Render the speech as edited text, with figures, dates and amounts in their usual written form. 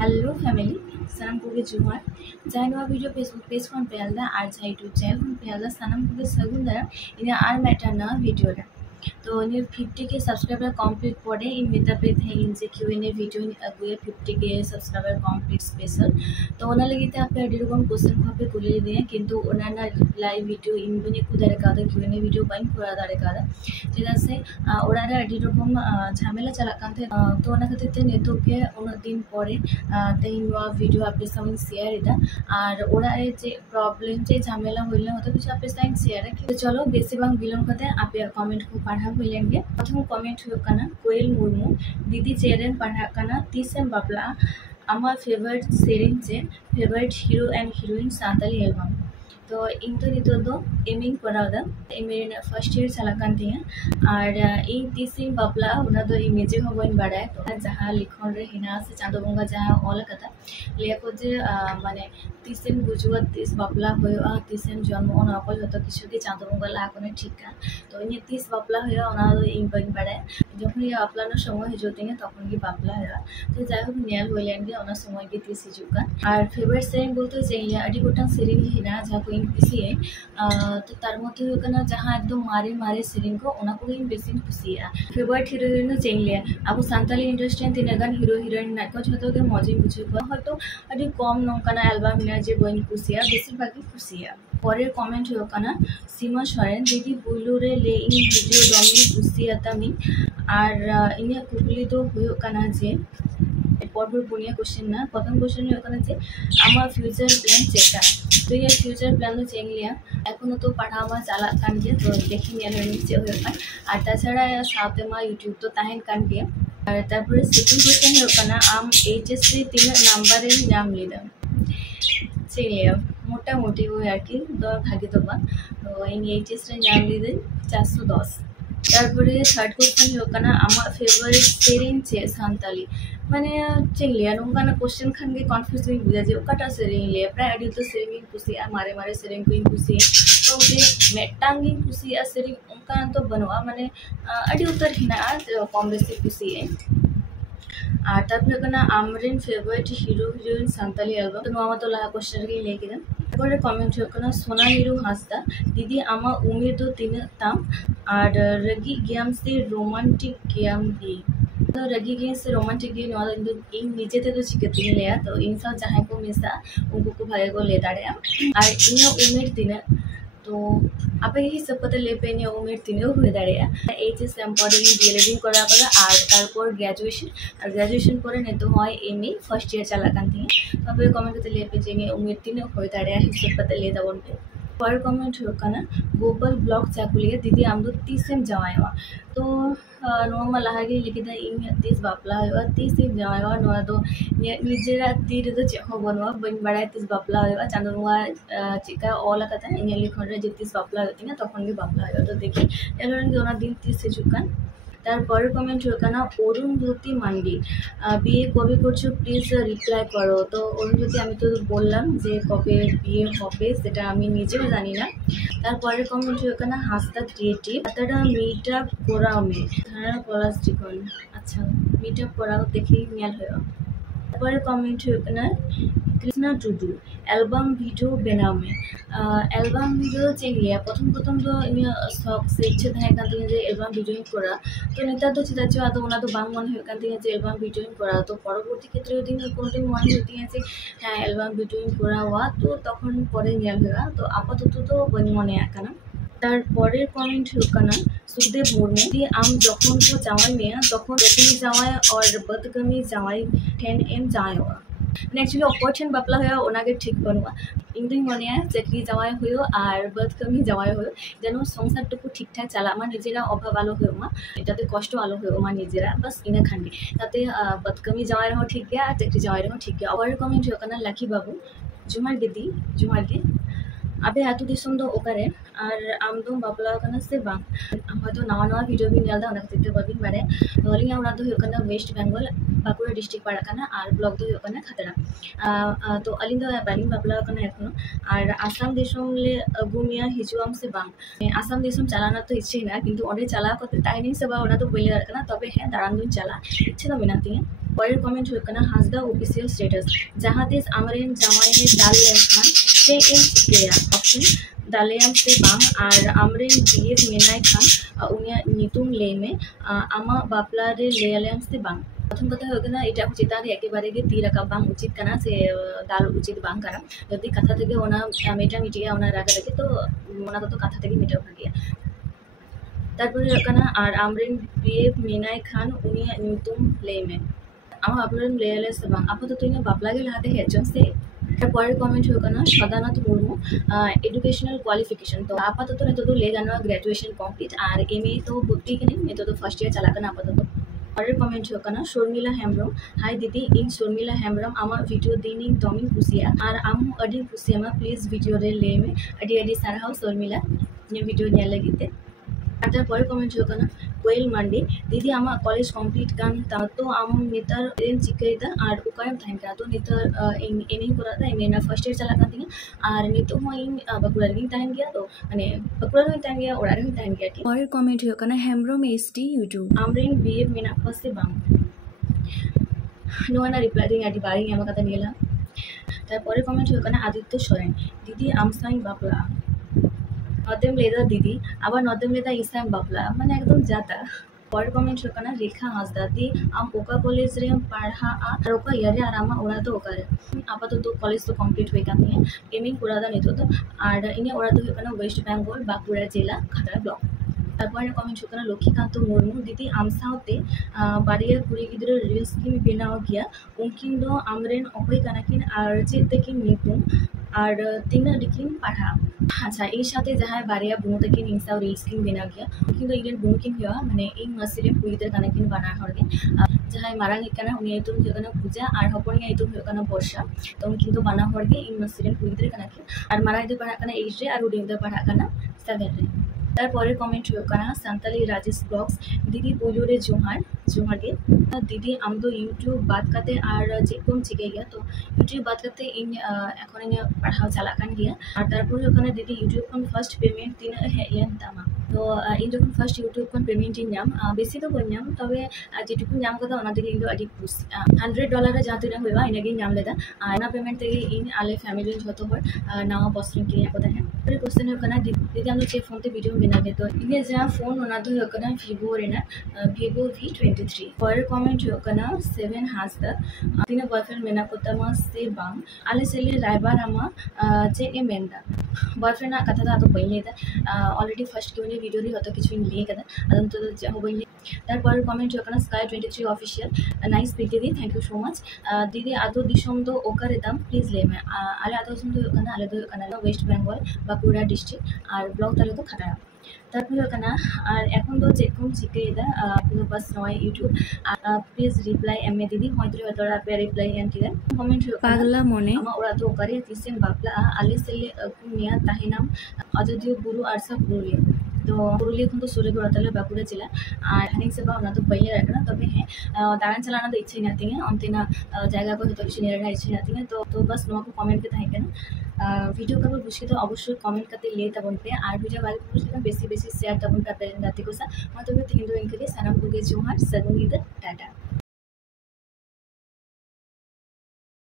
Hello family सानम को जुमार जहाँ नवा वीडियो फेसबुक पेज खन पे आलदा और जहाँ यूट्यूब चैनल खन पे आलदा सानम को सगुन दारा इन आर मैटर नवा वीडियो रे तो इन 50 के सब्सक्राइबर कंप्लीट पड़े इन मेटा पे थे इन जे Q&A वीडियो अगुए 50 के सब्सक्राइबर कंप्लीट स्पेशल तो ओना लगी ते आपे अडी रकम क्वेश्चन को पे कुली दिए किंतु ओना ना रिप्लाई वीडियो इन बने को दारे का Q&A वीडियो बाइन करा दारे का चेदा से ओरा रे अडी रकम झमेला चला कानते तो ओना खातिर ते नेतो के उन दिन पड़े ते नवा वीडियो आपे सामने शेयर इदा और ओरा रे जे प्रॉब्लम जे झमेला होइले होतो कुछ आपे साइन शेयर है चलो बेसी बांग बिलोंग करते आपे कमेंट को पढ़ा होइलेंगे प्रथम कमेंट हो कना कोयल मुर्मू दीदी चेरेन पढ़ा कना तीसम बापला आमा फेवरेट सेरिंग चे favourite hero and heroine Santali album तो इन तो नितो दो एमिंग पढ़ादा एमिन फर्स्ट ईयर चलाकान तिया और इन तीसिंग बापला उना दो इमेजे हो बन बाड़ाय तो जहां लिखन रे हिना से चांदो बंगा जहां ऑल कथा ले को जे माने तीसिंग बुजुआ तीस बापला होयो तीसिंग जन्म ओना अकल हतो किछु के चांदो बंगा ला कोने ठीका तो इन 30 बापला होयो ओना दो इन बन बाड़ाय যখন এই আপলানো সময় হিজুতে তখন কি বাপলা হয় তো যাই হোক নিয়াল হইলেন গে ওনা সময় কি তিস হিজুকা আর ফেভারিট সেরিং বলতে যে আডি গোটাং সেরিং হিনা যা को इन कुसिए तो तार मध्य होकना जहां एकदम मारे मारे सेरिंग को ओना को इन बेसिन कुसिया फेवरेट हीरोइन चेंगले अब सानताली इंडस्ट्री तिनागान हीरो हीरोइन नाको जतो के मजे बुझे हयतो अडि कम नंकाना एल्बाम ना जे बइन कुसिया बेसिरभागई कुसिया পরের কমেন্ট হলো কানা সীমা সরেন দিদি বুলু রে লে ইন ভিডিও দমি কুসিয়াতা মি আর ইনিয়া কুকুলি তো হলো কানা যে পরপর বুনিয়া কোশ্চেন না প্রথম কোশ্চেন হলো কানা যে আমার ফিউচার প্ল্যান চেকা তো ये फ्यूचर प्लान तो चेंग लिया एखोनो तो पढ़ावा चाला कान गया तो देखी निया नीचे हो कान और ताछाड़ा साथे मा यूट्यूब तो ताहेन कान गया और तारपरे सेकंड क्वेश्चन हो काना आम एचएस रे 3 नंबर रे नाम लिदा चलिए मोटामुटी वो यार कि दो भागे तो बा तो इन एचएस रे नाम लिदे 410 তারপরে থার্ড কোশ্চেন হকানা আমার ফেভারিট সেরিং चे সান্তালি মানে চেংলিয়া নঙ্কানা কোশ্চেন খানগে কনফিউজিং বুঝা যে ওকাটা সেরিং ले प्राय अडी तो सेरिंग कुसी आ मारे मारे सेरिंग को कुसी तो जे मेटांगी कुसी आ सेरिंग उनका तो बनवा माने अडी उतर हिना कम बेसी कुसी है और तारपरे कना आमरेन favourite hero heroine Santali album तो नवा तो ला क्वेश्चन रे लेके दम তারপরে কমেন্ট হকনা সোনা নিরু হাসদা दीदी आमा उम्र दो तीन ताम और रगी गेम से रोमांटिक गेम दी तो रगी गेम से रोमांटिक गेम वाला इन नीचे थे तो चिकती लिया तो इन सब जहाँ को मिसा उनको को भागे को ले दाड़े और इन उम्र तीन तो आपे ही सब पता ले पे उम्र तीन हुए दाड़े एचएस एम्पॉरिंग डीएलएडिंग करा पड़ा और तारपर ग्रेजुएशन करे ने तो হয় एमए फर्स्ट ईयर चला कान थी तो आपे कमेंट करते ले पे जे उम्र तीन हुए दाड़े हिसाब पता ले दावन पे पर कमेंट होकना गोपाल ब्लॉग चाकुलिए दीदी आम दो 30 सेम जवायवा तो नॉर्मल लागे लिखिदा इन 30 बापला होय 30 सेम जवायवा नोआ दो निजेरा तीर दो चे हो बनवा बन बड़ा 30 बापला होय चांदनुआ चिका ऑल कथा इन लिखन रे जे 30 बापला होती ना तखन भी बापला होय तो देखि एलोन के ओना दिन 30 से जुकान তারপরে কমেন্ট হকানা অরুণজ্যোতি মান্ডি বিয়ে কবে করছো প্লিজ রিপ্লাই করো তো অরুণজ্যোতি আমি তো বললাম যে কবে বিয়ে হবে সেটা আমি নিজেও জানি না তারপরে কমেন্ট হকানা হাসতা ক্রিয়েটিভ তারা মিট আপ করাও মে তারা পলাশ জীবন আচ্ছা মিট আপ করাও দেখি মেল হয় তারপরে কমেন্ট হকানা कृष्णा टुडू एल्बम वीडियो बनाओ में एल्बम वीडियो चेंगे प्रथम तो इन शौक से इच्छा थाहे कान तिया जे एल्बम वीडियो करा तो नेता तो चिता जो आदो ओना तो बांग मन हो कान तिया जे एल्बम वीडियो करा तो परवर्ती क्षेत्र दिन कोनो दिन मन होती है जे हां एल्बम वीडियो करा हुआ तो तखन परे नियल होगा तो आपातत तो बन मने आकाना তারপরের কমেন্ট হকানা সুখদেব মুর্মু দি আম যখন को जावाई में तखन रतनी जावाई और बदगमी जावाई 10 एम जावाई মানে एक्चुअली অপরচুন বাপলা হয় ওনাকে ঠিক বনবা ইংদিন মনে চাকরি যাওয়াই হইও আর বদকমি যাওয়াই হইও যেন সংসারটুকু ঠিকঠাক চালা আমার নিজেরা অভাব আলো হইও মা এটাতে কষ্ট আলো হইও মা নিজেরা বাস ইনা খানগে তাতে বদকমি যাওয়াই রহ ঠিক গিয়া আর চাকরি যাওয়াই রহ ঠিক গিয়া और কমেন্ট হকানা লাকি বাবু জুমার গেদি জুমার গে আবে এত দিসম দো ওকারে আর আমদম বাপলা কানা से बांग হয়তো নাওয়া নাওয়া ভিডিও বি নেলদা অনেক দেখতে পারবিন বারে নলিয়া ওনা দো হকানা ওয়েস্ট বেঙ্গল बाकुड़ा डिस्ट्रिक्ट पड़ा काना और ब्लॉक दो होकाना खतरा तो अलिंग दो बालिंग बापला काना एखोनो और आसाम देशम ले गुमिया हिजुआम से बांग आसाम देशम चालाना तो इच्छा ना किंतु ओंडे चाला करते टाइमिंग से बा ओना तो बइले दार काना तबे हे दारान दुन चाला इच्छा तो मेनाती है परेर कमेंट हुए कना हासदा ऑफिशियल स्टेटस जहाँ तीस आमरेन जमाई दालियाम खान से इन चिकेया ऑप्शन दालियाम से बांग और आमरेन बीएफ मेनाय खान उनिया नितुम लेमे आमा बापला रे लेयालियाम से बांग प्रथम कथा होगना এটা চিতা রে একেবারে গে তীর রাখা বাং উচিত কানা সে দাল উচিত বাং কারা যদি কথা থেকে ওনা মেটা মিটিয়া ওনা রাগা থাকে তো ওনা তো কথা থেকে মেটাও ভাগিয়া তারপরে কানা আর আমরিন বিএফ মিনাই খান উনি নিতুম লেমে আমার আপনার লেয়ালে সে বাং আপাতত ইনা বাপলা গে লাতে হেজন সে পরের কমেন্ট হোকানা সদানাথ মুর্মু এডুকেশনাল কোয়ালিফিকেশন তো আপাতত নিতো তো ले जाना ग्रेजुएशन कंप्लीट और एमए तो भर्ती के नहीं नितो तो फर्स्ट ईयर चला करना आपातत परेर कमेंट होकाना शर्मिला हेम्ब्रम हाय दीदी इन शर्मिला हेम्ब्रम आमा वीडियो दिन इन दमी खुशिया और आम अडी खुशिया प्लीज वीडियो रे लेमे अडी अडी साराहाव शर्मिला ने वीडियो नेल लगिते आतार परेर कमेंट होकाना कोयल मांडी दीदी आमा कॉलेज कंप्लीट कान ता तो आम नेतार एन चिकैदा और उकायम थाइका तो नेतार एमए कराता एमए ना फर्स्ट ईयर चला कान और नितो हो इन बकुलर गिन तान गया तो माने बकुलर हो तान गया ओड़ा रे तान गया कि परेर कमेंट होकाना हेम्ब्रम एसटी यूट्यूब आमरेन बीएफ मेना फसे बाम नोना रिप्लाई दिं आदि बारी आमा कथा निला तार परेर कमेंट होकाना आदित्य सोरेन दीदी आमसाई बापला नदेम लेदा दीदी आबार नदेम लेदा इसाम बापला माने एकदम जाता परेर कमेंट होकाना रेखा हासदा दी आम ओका कॉलेज रे पढ़ा और ओका ईयर रे और आमा ओरा तो ओका रे आपातत तो कॉलेज तो कंप्लीट होई कान निये एमए कुरादा नितो तो और इने ओरा तो होकाना वेस्ट बेंगल बाकुड़ा जिला खातरा ब्लॉक तारपरे कमेंट होकाना लक्ष्मीकांत मुर्मू दीदी आम साउते बारिया कुड़ी गिद्रा रील्स किन बेनाव गया उनकिन दो आमरेन अकय कानाकिन और चेद तकिन निपुण और तीना दिकिन पढ़ा अच्छा एर साथे जहाँ बारिया बुनु तकिन इंसाव रील्स किन बेनाव गया उनकिन दो इरेन बुनु किन हुआ माने इन मसिरे कुड़ी गिद्रा कानाकिन बाना हरगे जहाँ मारांग इकाना उनी आइतुम होकाना पूजा और हपनी आइतुम होकाना वर्षा तो उनकिन दो बाना हरगे इन मसिरे कुड़ी गिद्रा कानाकिन और मारा इदो पढ़ा काना 8 रे और उडी इदो पढ़ा काना 7 रे तारपरे कमेंट होकाना सांताली राजेश ब्लॉग्स दीदी बोलो रे जोहार जोहार गे दीदी आम दो यूट्यूब बात करते और जेकोम चिके गया तो यूट्यूब बात करते इन এখন इन पढ़ाओ चला कान गया और तारपरे होकाना दीदी यूट्यूब खन फर्स्ट पेमेंट दिन हेलेन तामा तो इन जखन फर्स्ट यूट्यूब खन पेमेंट इन नाम बेसी तो बन नाम तबे जेटुकु नाम कदा ओना दिके इन अडी खुशी $100 जहाँ तिना होइबा इनागे नाम लेदा आना पेमेंट तेगे इन आले फैमिली जतो हर नावा बस्त्र किनिया कोदा है फिर क्वेश्चन होकाना दीदी हम चे फोन ते वीडियो बनागे तो इने जहाँ फोन ओना तो होकाना Vivo रेना Vivo V23 परेर कमेंट होकाना 7 हासदा तिना बॉयफ्रेंड मेना कोतामा से बांग आले सेले रायबार आमा जे ए मेंदा बॉयफ्रेंड ना कथा तो बइले दा ऑलरेडी फर्स्ट के वीडियो री होता किछु लिए कदा अदम तो हो बइले तार परेर कमेंट होकाना Sky23 ऑफिशियल नाइस पिक दीदी थैंक यू सो मच दीदी आदो दिशम दो ओकर दाम प्लीज ले में आले आदो दिशम दो होकाना आले दो होकाना वेस्ट बेंगल बाकुड़ा डिस्ट्रिक्ट और ब्लॉक ताले तो खातरा तारपरे होकाना और এখন তো যেকোন চিকেইদা পুরো বাস নয় ইউটিউব প্লিজ রিপ্লাই এমএ দিদি হয়তো হয়তো আপনি রিপ্লাই এন্টিদা কমেন্ট পাগলা মনে আমা ওরা তো করে তিসেন বাপলা আলে সেলে কুনিয়া তাহিনাম অযোধ্যা গুরু আরসা পুরুলিয়া तो पुरुलिया खन तो सूर्य गोड़ातला बाकुड़ा जिला और हनिंग से बावना तो पहले रखना तबे है दारान चलाना तो इच्छा ही नहीं है अंतिना जगह को तो किसी नेरना इच्छा नहीं है तो बस नो को कमेंट पे थाकेना वीडियो का बुझे तो अवश्य कमेंट करते ले तबन पे और वीडियो वाले बुझे बेसी बेसी शेयर तबन का जाति को सा मतलब हिंदू इनके लिए सनम को जोहार सगुन टाटा।